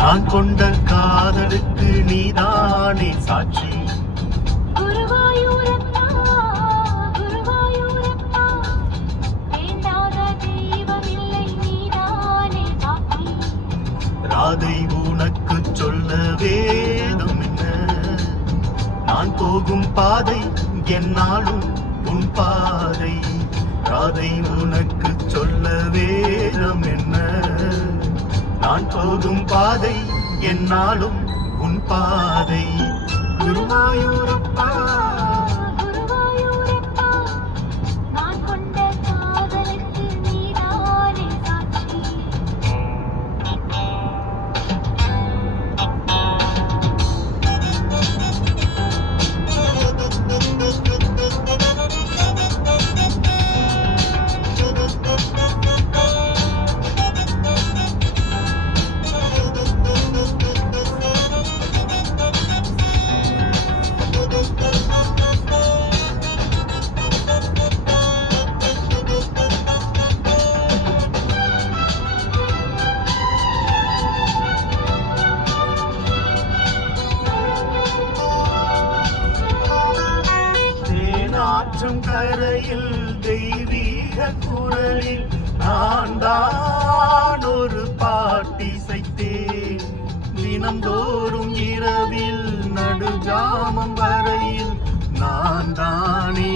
நான் கொண்ட காதலுக்கு நீதானே சாட்சி. குருவாயூரப்பா குருவாயூரப்பா, வேண்டாத தெய்வமில்லை நீதானே சாட்சி. ராதை உனக்கு சொல்ல வேதம் என்ன, நான் போகும் பாதை என்னாலும் உன் பாதை. ராதை உனக்கு சொல்ல வேதம் என்ன, நான் போகும் பாதை என்னாலும் உன் பாதை. குருவாயூரப்பா குருவாயூரப்பா, நான் கொண்ட காதலுக்கு நீதானே சாட்சி. ஆற்றும் கரையில் தெய்வீக குரலில் நான் தான் ஒரு பாட்டிசைத்தேன். தினந்தோறும் இரவில் நடுஜாமம் வரையில் நான் தானே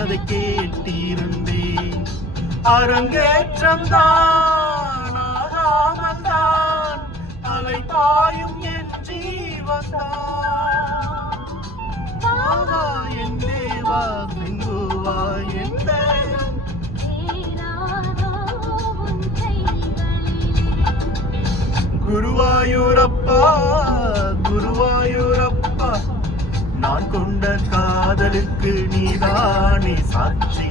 அதை கேட்டிருந்தேன். அரங்கேற்றம் தான் ஆகாமல் தான் அலைபாயும் என் ஜீவன்தான். என் தேவா செங்குவா என் தேவன், குருவாயூரப்பா குருவாயூரப்பா, நான் கொண்ட காதலுக்கு நீதானே சாட்சி.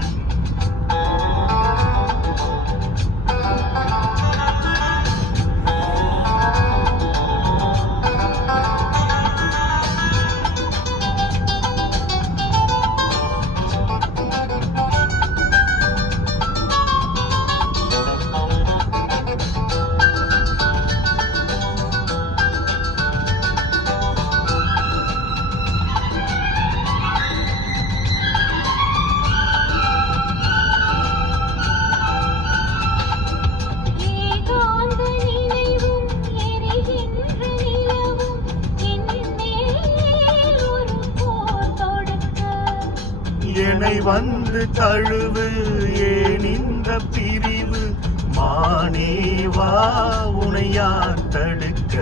என்னை வந்து தழுவு, ஏன் இந்த பிரிவு, மானேவா உனை யார் தடுக்க.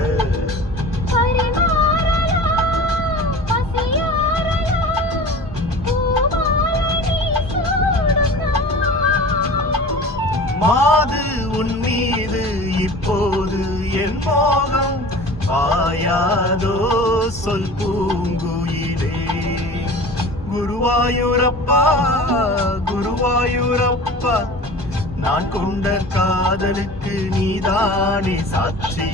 மாது உன் மீது இப்போது என் மோகம் பாயாதோ சொல் பூங்குயிலே. குருவாயூரப்பா குருவாயூரப்பா, நான் கொண்ட காதலுக்கு நீதானே சாட்சி.